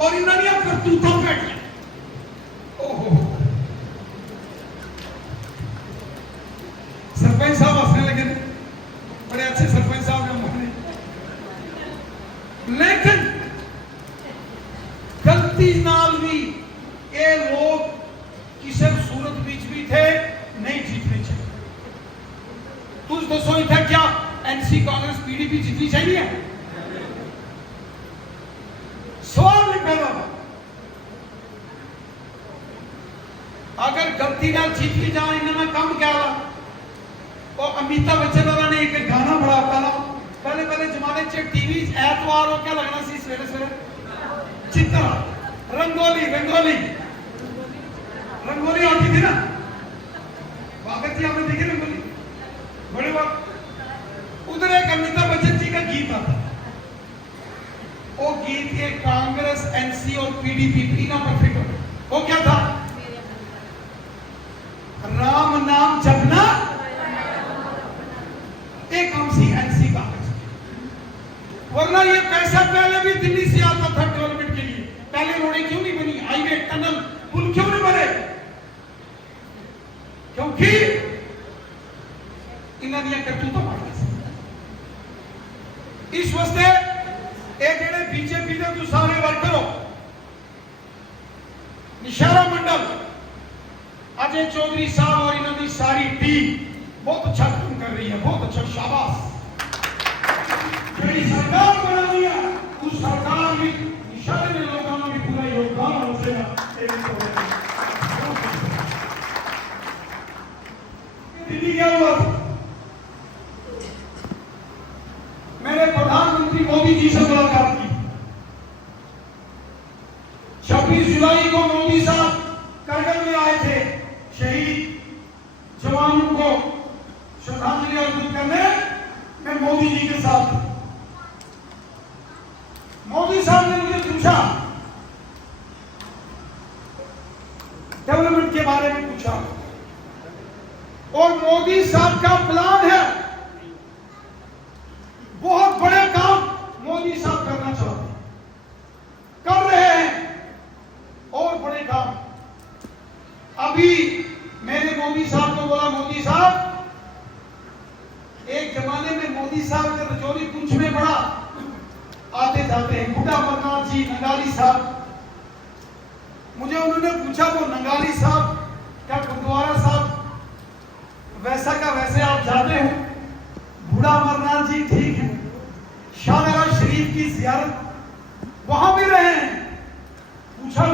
और इन्होंने करतूतों बैठ ओहो सरपंच साहब हंसने लगे, बड़े अच्छे सरपंच साहब ने हमारे, लेकिन गलती नाल भी ये लोग किसी सूरत बीच भी थे नहीं जीतने चाहिए। तुझ दसो इतना क्या एनसी कांग्रेस पीडीपी जीतनी चाहिए? सवाल नहीं पैदा। अगर गलती ना जीत ली जाए इन्होंने काम क्या हुआ? और अमिताभ बच्चन वाला ने एक गाना बड़ा पहले जमाने च टीवी ऐतवार को क्या लगना सी सवेरे सवेरे चित्र रंगोली आती थी ना, भगत जी आपने देखी रंगोली बड़े बात। उधर एक अमिताभ बच्चन जी का गीत आता, वो गीत के कांग्रेस एनसी और पीडीपी तीनों पर फिट हो। वो क्या था? राम नाम जपना एक हमसी एनसी कांग्रेस। वरना ये पैसा पहले भी दिल्ली से आता था डेवलपमेंट के लिए। पहले रोडें क्यों नहीं बनी, हाईवे टनल पुल क्यों नहीं बने? क्योंकि इन्होंने करतूता मार इस वास्ते जेडे बीजेपी के जो सारे वर्कर हो, निशारा मंडल, अजय चौधरी साहब और इन्होंने सारी टीम बहुत अच्छा काम कर रही है, बहुत अच्छा, शाबाश। जी सरकार बना दिया, उस सरकार में निशारे में लोगों ने पूरा योगदान होते हैं। दिल्ली क्या हुआ? मैंने प्रधानमंत्री मोदी जी से मुलाकात की। 26 जुलाई को मोदी साहब करगिल में आए थे, शहीद जवानों को श्रद्धांजलि अर्पित करने। मैं मोदी जी के साथ, मोदी साहब ने मुझे पूछा, डेवलपमेंट के बारे में पूछा, और मोदी साहब का प्लान है, बहुत बड़े काम मोदी साहब करना चाहते हैं, कर रहे हैं और बड़े काम। अभी मैंने मोदी साहब को बोला, मोदी साहब, एक जमाने में मोदी साहब का रजौरी पुंछ में बड़ा आते जाते हैं, बुढ़ा अमरनाथ जी नंगाली साहब। मुझे उन्होंने पूछा, वो नंगाली साहब क्या गुरुद्वारा साहब वैसा का वैसे आप जाते हो? बूढ़ा अमरनाथ जी ठीक है, शाहदरा शरीफ की जियारत वहां भी रहे हैं। पूछा,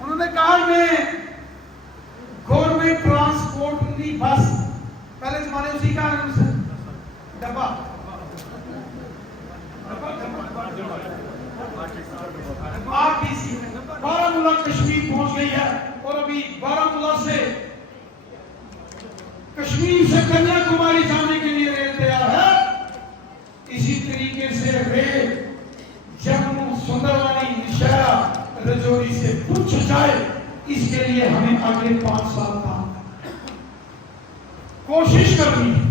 उन्होंने कहा मैं गवर्नमेंट ट्रांसपोर्ट की बस, पहले जमाने उसी का डब्बा आरटीसी बारामूला कश्मीर पहुंच गई है, और अभी बारामूला से कश्मीर से कन्याकुमारी जाने के लिए रेल तैयार है। इसी तरीके से रेल जम्मू, सुंदरवानी, निशारा, रजौरी से पूछ जाए, इसके लिए हमें अगले 5 साल काम कोशिश करनी है,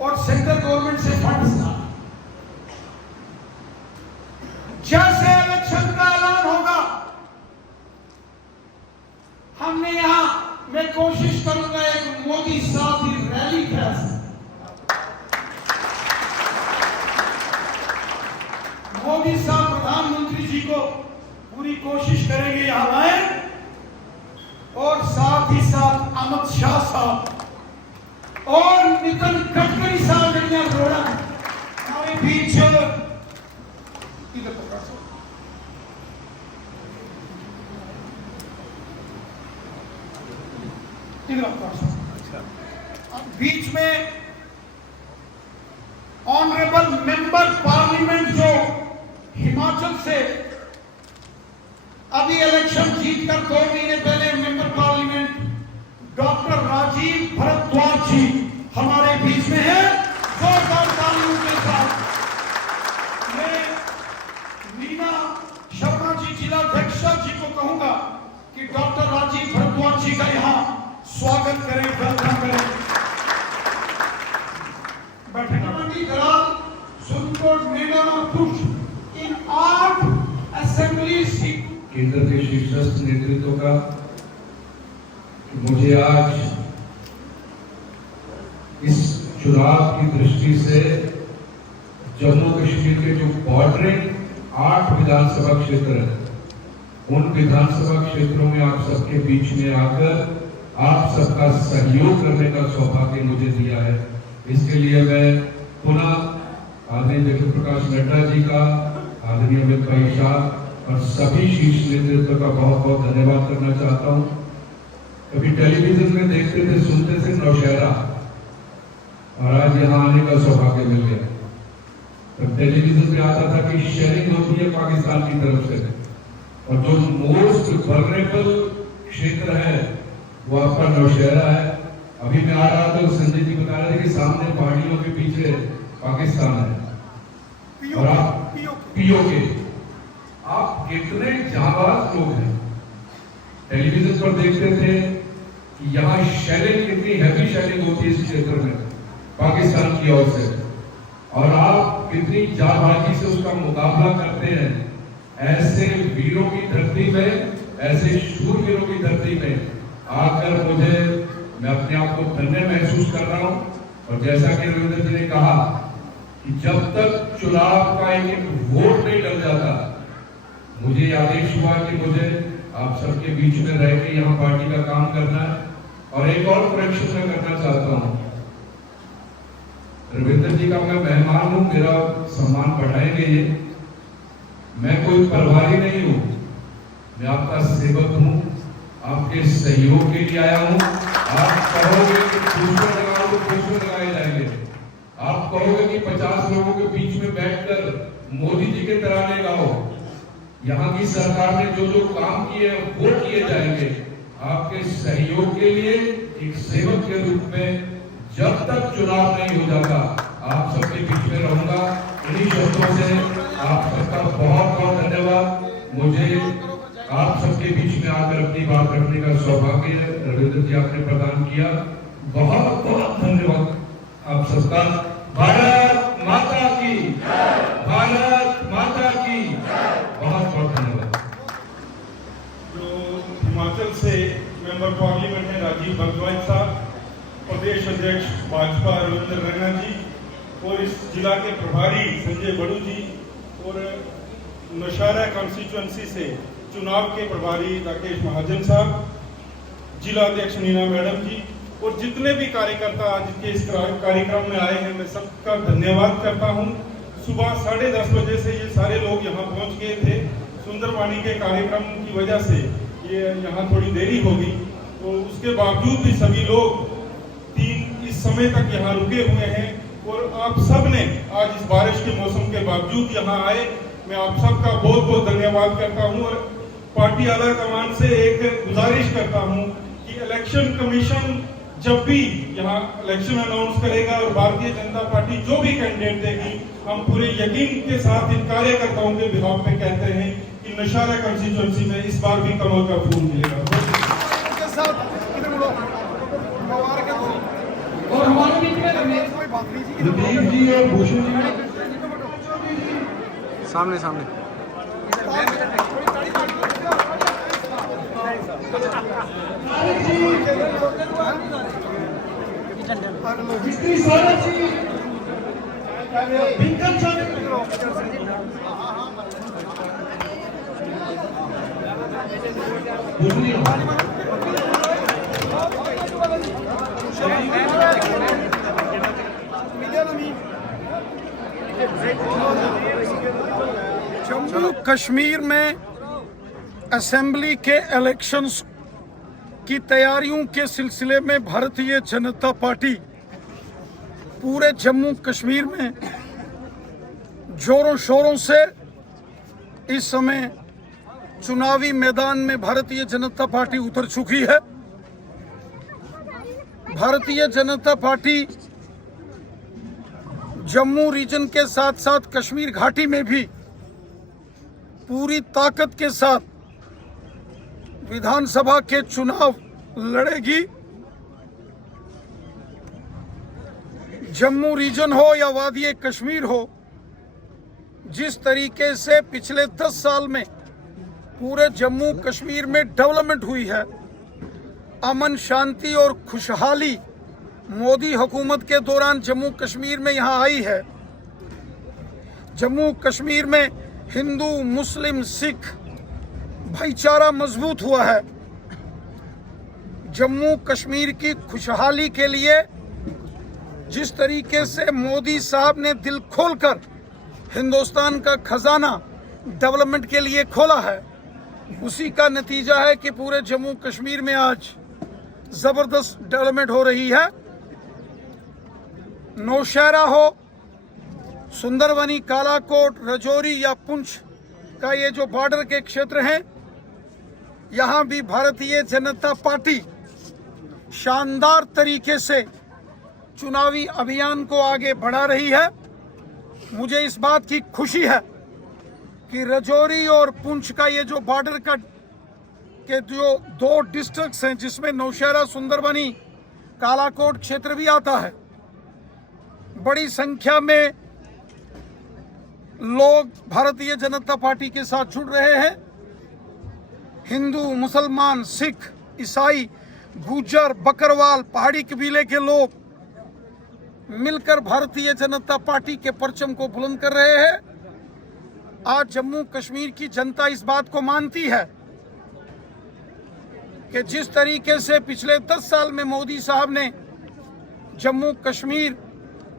और सेंट्रल गवर्नमेंट से फंड्स ना। जैसे इलेक्शन का ऐलान होगा, हमने यहां, मैं कोशिश करूंगा एक मोदी साहब की रैली कर, मोदी साहब प्रधानमंत्री जी को पूरी कोशिश करेंगे यहां आए, और साथ ही साथ अमित शाह साहब और नितिन गडकरी साहब जड़िया रोड़ा हमारे बीच बीच में ऑनरेबल मेंबर पार्लियामेंट जो हिमाचल से अभी इलेक्शन जीतकर 2 महीने पहले member parliament doctor Rajiv Bhardwaj ji हमारे बीच में है। जोरदार तालियों के साथ मैं नीना शर्मा जी जिलाध्यक्ष जी को कहूंगा कि डॉक्टर राजीव भरद्वाज जी का यहां स्वागत करें, वेलकम करें। बैठक मंडी दलाल was made on a push in 8 assembly seats. केंद्र के शीर्षस्थ नेतृत्व का मुझे आज इस चुनाव की दृष्टि से जम्मू कश्मीर के जो बॉर्डरिंग 8 विधानसभा क्षेत्र है, उन विधानसभा क्षेत्रों में आप सबके बीच में आकर आप सबका सहयोग करने का सौभाग्य मुझे दिया है। इसके लिए मैं पुनः आदरणीय जगत प्रकाश नड्डा जी का, आदरणीय अमित भाई शाह और सभी शीर्ष नेतृत्व का बहुत बहुत धन्यवाद करना चाहता हूं। कभी टेलीविजन में देखते थे, सुनते थे नौशहरा, और आज यहाँ आने का सौभाग्य मिल गया। तो टेलीविजन पे आता था कि शेयरिंग होती है पाकिस्तान की तरफ से, और जो मोस्ट वल्नरेबल क्षेत्र है वो आपका नौशहरा है। अभी मैं आ रहा था तो संजय जी बता रहे थे कि सामने पहाड़ियों के पीछे पाकिस्तान है, और आप पीओके, आप कितने जाबाज लोग हैं। टेलीविजन पर देखते थे कि यहाँ शेलिंग, कितनी हैवी शेलिंग होती है इस क्षेत्र में पाकिस्तान की ओर से, और आप कितनी जाबाजी से उसका मुकाबला करते हैं। ऐसे वीरों की धरती में, ऐसे शूरवीरों की धरती में आकर मैं अपने आप को धन्य महसूस कर रहा हूं। और जैसा कि रविंद्र जी ने कहा कि जब तक चुनाव का एक वोट नहीं डल जाता, मुझे आदेश हुआ कि मुझे आप सबके बीच में रह के यहाँ पार्टी का काम करना है। और एक और करेक्शन मैं करना चाहता हूँ, रविंद्र जी का मैं मेहमान हूँ, मेरा सम्मान बढ़ाएंगे ये। मैं कोई प्रभारी नहीं हूँ, मैं आपका सेवक हूँ, आपके सहयोग के लिए आया हूँ। आप कहोगे कि पोस्टर लगाओ तो पोस्टर लगाए जाएंगे, आप कहोगे कि 50 लोगों के बीच में बैठकर मोदी जी के तराने गाओ, यहाँ की सरकार ने जो जो काम किए वो किए जाएंगे। आपके सहयोग के लिए एक सेवक के रूप में जब तक चुनाव नहीं हो जाता आप सबके बीच में रहूंगा। इन्हीं शब्दों से आप सबका बहुत बहुत धन्यवाद। मुझे आप सबके बीच में आकर अपनी बात रखने का सौभाग्य रविंद्र जी आपने प्रदान किया। बहुत बहुत धन्यवाद आप सबका। भारत माता की, भारत माता की, बहुत बहुत धन्यवाद। जो हिमाचल से मेंबर पार्लियामेंट है राजीव भारद्वाज साहब, प्रदेश अध्यक्ष भाजपा रविंद्र रैना जी, और इस जिला के प्रभारी संजय बड़ू जी, और नौशहरा कॉन्स्टिट्यूएंसी से चुनाव के प्रभारी राकेश महाजन साहब, जिला अध्यक्ष नीना मैडम जी, और जितने भी कार्यकर्ता आज के इस कार्यक्रम में आए हैं, मैं सबका धन्यवाद करता हूं। सुबह 10:30 बजे से ये सारे लोग यहाँ पहुँच गए थे। सुंदरवानी के कार्यक्रम की वजह से ये यहाँ थोड़ी देरी हो गई, तो उसके बावजूद भी सभी लोग इस समय तक यहाँ रुके हुए हैं। और आप सब ने आज इस बारिश के मौसम के बावजूद यहाँ आए, मैं आप सबका बहुत बहुत धन्यवाद करता हूँ। और पार्टी आला कमान से एक गुजारिश करता हूँ कि इलेक्शन कमीशन जब भी यहाँ इलेक्शन अनाउंस करेगा और भारतीय जनता पार्टी जो भी कैंडिडेट देगी, हम पूरे यकीन के साथ इन कार्यकर्ताओं के बिहाफ पे कहते हैं कि नौशहरा कंस्टिट्यूएंसी में इस बार भी कमल का फूल मिलेगा। और हमारे बीच में लतीफ जी और भूषण जी सामने सामने जम्मू कश्मीर में असेंबली के इलेक्शंस की तैयारियों के सिलसिले में भारतीय जनता पार्टी पूरे जम्मू कश्मीर में जोरों शोरों से इस समय चुनावी मैदान में भारतीय जनता पार्टी उतर चुकी है। भारतीय जनता पार्टी जम्मू रीजन के साथ साथ कश्मीर घाटी में भी पूरी ताकत के साथ विधानसभा के चुनाव लड़ेगी। जम्मू रीजन हो या वादी कश्मीर हो, जिस तरीके से पिछले 10 साल में पूरे जम्मू कश्मीर में डेवलपमेंट हुई है, अमन शांति और खुशहाली मोदी हुकूमत के दौरान जम्मू कश्मीर में यहाँ आई है। जम्मू कश्मीर में हिंदू मुस्लिम सिख भाईचारा मजबूत हुआ है। जम्मू कश्मीर की खुशहाली के लिए जिस तरीके से मोदी साहब ने दिल खोलकर हिंदुस्तान का खजाना डेवलपमेंट के लिए खोला है, उसी का नतीजा है कि पूरे जम्मू कश्मीर में आज जबरदस्त डेवलपमेंट हो रही है। नौशहरा हो, सुंदरबनी, कालाकोट, राजौरी या पुंछ का ये जो बॉर्डर के क्षेत्र हैं, यहाँ भी भारतीय जनता पार्टी शानदार तरीके से चुनावी अभियान को आगे बढ़ा रही है। मुझे इस बात की खुशी है कि राजौरी और पुंछ का ये जो बॉर्डर का के जो 2 डिस्ट्रिक्ट्स हैं, जिसमें नौशहरा, सुंदरबनी, कालाकोट क्षेत्र भी आता है, बड़ी संख्या में लोग भारतीय जनता पार्टी के साथ जुड़ रहे हैं। हिंदू, मुसलमान, सिख, ईसाई, गुर्जर, बकरवाल, पहाड़ी कबीले के लोग मिलकर भारतीय जनता पार्टी के परचम को बुलंद कर रहे हैं। आज जम्मू कश्मीर की जनता इस बात को मानती है कि जिस तरीके से पिछले 10 साल में मोदी साहब ने जम्मू कश्मीर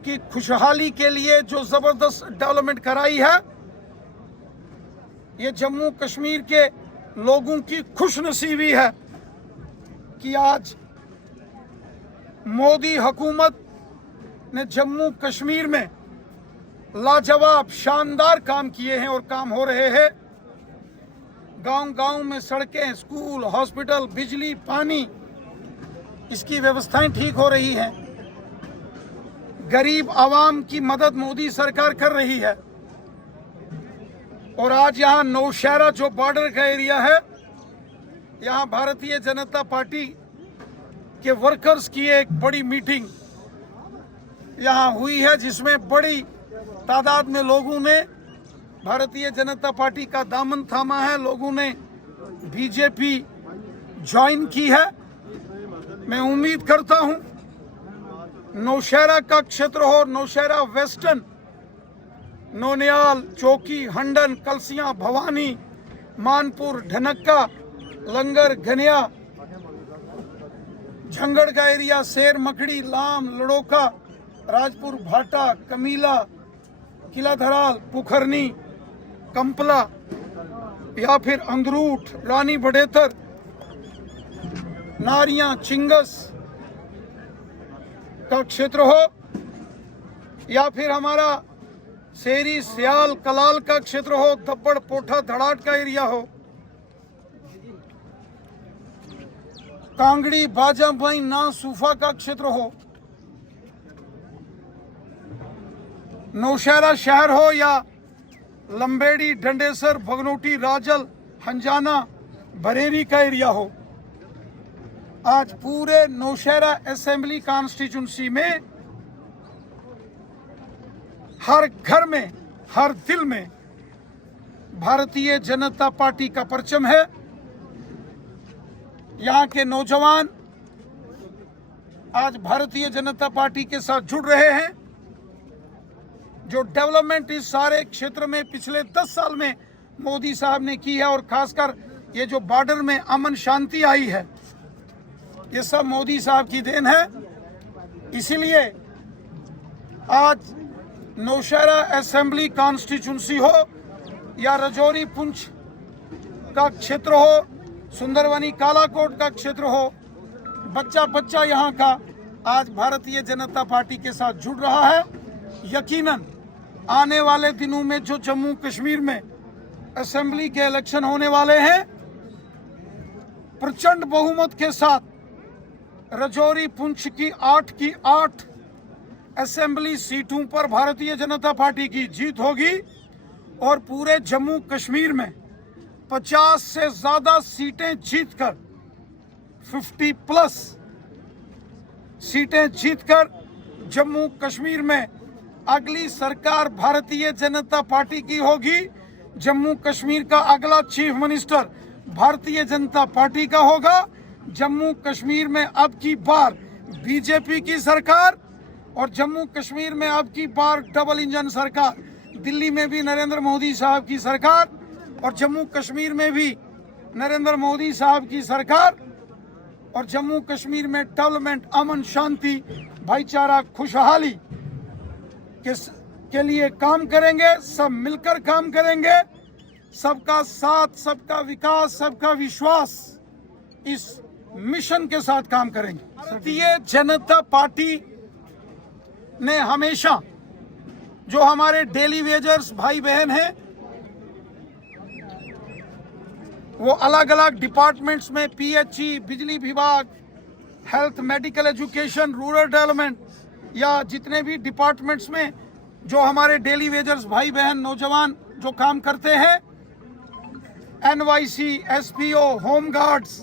की खुशहाली के लिए जो जबरदस्त डेवलपमेंट कराई है, ये जम्मू कश्मीर के लोगों की खुशनसीबी है कि आज मोदी हुकूमत ने जम्मू कश्मीर में लाजवाब शानदार काम किए हैं और काम हो रहे हैं। गांव-गांव में सड़कें, स्कूल, हॉस्पिटल, बिजली, पानी, इसकी व्यवस्थाएं ठीक हो रही हैं। गरीब आवाम की मदद मोदी सरकार कर रही है। और आज यहाँ नौशहरा जो बॉर्डर का एरिया है, यहाँ भारतीय जनता पार्टी के वर्कर्स की एक बड़ी मीटिंग यहाँ हुई है, जिसमें बड़ी तादाद में लोगों ने भारतीय जनता पार्टी का दामन थामा है, लोगों ने बीजेपी ज्वाइन की है। मैं उम्मीद करता हूं नौशहरा का क्षेत्र हो, नौशहरा वेस्टर्न, नौनियाल, चौकी, हंडन, कलसियां, भवानी, मानपुर, ढनक्का, लंगर, घनिया, झंगड़ का एरिया, शेर मकड़ी, लाम, लड़ोका, राजपुर, भाटा, कमीला, किला धराल, पुखरनी, कंपला या फिर अंदरूट, रानी बडेतर, नारियां, चिंगस का क्षेत्र हो, या फिर हमारा शेरी, सियाल, कलाल का क्षेत्र हो, दब्बड़, पोठा, धड़ाट का एरिया हो, कांगड़ी, बाजाभाई, ना सूफा का क्षेत्र हो, नौशहरा शहर हो या लंबेड़ी, डंडेसर, भगनोटी, राजल, हंजाना, बरेली का एरिया हो, आज पूरे नौशहरा असेंबली कॉन्स्टिट्यूंसी में हर घर में, हर दिल में भारतीय जनता पार्टी का परचम है। यहाँ के नौजवान आज भारतीय जनता पार्टी के साथ जुड़ रहे हैं। जो डेवलपमेंट इस सारे क्षेत्र में पिछले 10 साल में मोदी साहब ने की है, और खासकर ये जो बॉर्डर में अमन शांति आई है, ये सब मोदी साहब की देन है। इसीलिए आज नौशहरा असेंबली कॉन्स्टिट्यूंसी हो या राजौरी पुंछ का क्षेत्र हो, सुंदरबनी, कालाकोट का क्षेत्र हो, बच्चा बच्चा यहाँ का आज भारतीय जनता पार्टी के साथ जुड़ रहा है। यकीनन आने वाले दिनों में जो जम्मू कश्मीर में असेंबली के इलेक्शन होने वाले हैं, प्रचंड बहुमत के साथ राजौरी पुंछ की 8 की 8 असेंबली सीटों पर भारतीय जनता पार्टी की जीत होगी और पूरे जम्मू कश्मीर में 50 से ज्यादा सीटें जीतकर 50+ सीटें जीतकर जम्मू कश्मीर में अगली सरकार भारतीय जनता पार्टी की होगी। जम्मू कश्मीर का अगला chief minister Bharatiya Janata party का होगा। जम्मू कश्मीर में अब की बार बीजेपी की सरकार और जम्मू कश्मीर में अब की बार डबल इंजन सरकार। दिल्ली में भी नरेंद्र मोदी साहब की सरकार और जम्मू कश्मीर में भी नरेंद्र मोदी साहब की सरकार। और जम्मू कश्मीर में डेवलपमेंट, अमन, शांति, भाईचारा, खुशहाली के लिए काम करेंगे। सब मिलकर काम करेंगे। सबका साथ, सबका विकास, सबका विश्वास, इस मिशन के साथ काम करेंगे। भारतीय जनता पार्टी ने हमेशा जो हमारे डेली वेजर्स भाई बहन हैं, वो अलग अलग डिपार्टमेंट्स में पीएचई, बिजली विभाग, health, medical education, rural development या जितने भी डिपार्टमेंट्स में जो हमारे डेली वेजर्स भाई बहन नौजवान जो काम करते हैं, एनवाईसी, एसपीओ, होम गार्ड्स,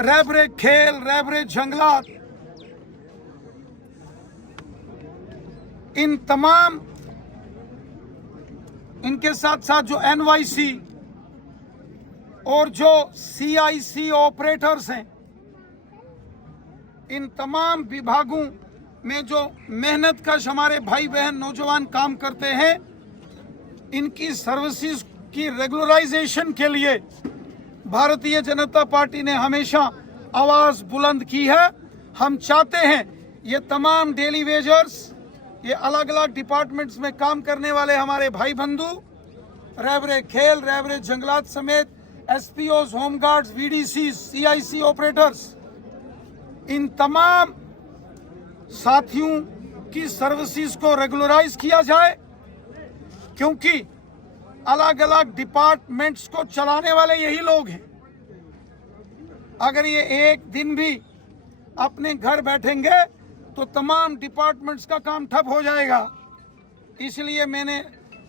रैबरे खेल, रैबरे जंगलात, इन तमाम, इनके साथ साथ जो एनवाईसी और जो सीआईसी ऑपरेटर्स हैं, इन तमाम विभागों में जो मेहनत कश हमारे भाई बहन नौजवान काम करते हैं, इनकी सर्विसेज की रेगुलराइजेशन के लिए भारतीय जनता पार्टी ने हमेशा आवाज बुलंद की है। हम चाहते हैं ये तमाम डेली वेजर्स, ये अलग अलग डिपार्टमेंट्स में काम करने वाले हमारे भाई बंधु, रैबरे खेल, रैबरे जंगलात समेत SPO, home guards, VDC, CIC operators, इन तमाम साथियों की सर्विसेज को रेगुलराइज किया जाए, क्योंकि अलग अलग डिपार्टमेंट्स को चलाने वाले यही लोग हैं। अगर ये एक दिन भी अपने घर बैठेंगे तो तमाम डिपार्टमेंट्स का काम ठप हो जाएगा। इसलिए मैंने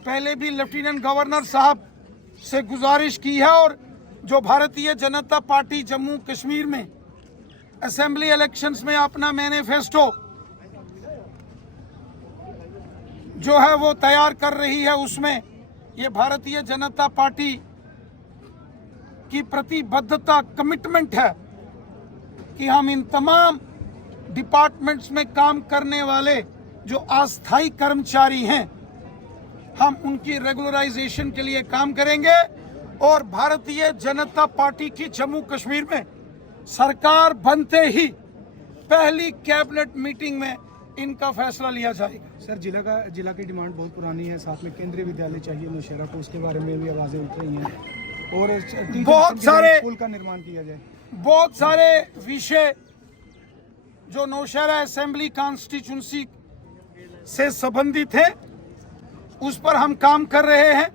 पहले भी लेफ्टिनेंट गवर्नर साहब से गुजारिश की है और जो भारतीय जनता पार्टी जम्मू कश्मीर में असेंबली इलेक्शंस में अपना मैनिफेस्टो जो है वो तैयार कर रही है, उसमें ये भारतीय जनता पार्टी की प्रतिबद्धता, कमिटमेंट है कि हम इन तमाम डिपार्टमेंट्स में काम करने वाले जो अस्थायी कर्मचारी हैं, हम उनकी रेगुलराइजेशन के लिए काम करेंगे। और भारतीय जनता पार्टी की जम्मू कश्मीर में सरकार बनते ही पहली कैबिनेट मीटिंग में इनका फैसला लिया जाएगा। सर, जिला की डिमांड बहुत पुरानी है, साथ में केंद्रीय विद्यालय चाहिए नौशहरा को, उसके बारे में भी आवाजें उठ रही हैं और बहुत सारे स्कूल का निर्माण किया जाए। बहुत सारे विषय जो नौशहरा असेंबली कॉन्स्टिट्यूंसी से संबंधित है, उस पर हम काम कर रहे हैं।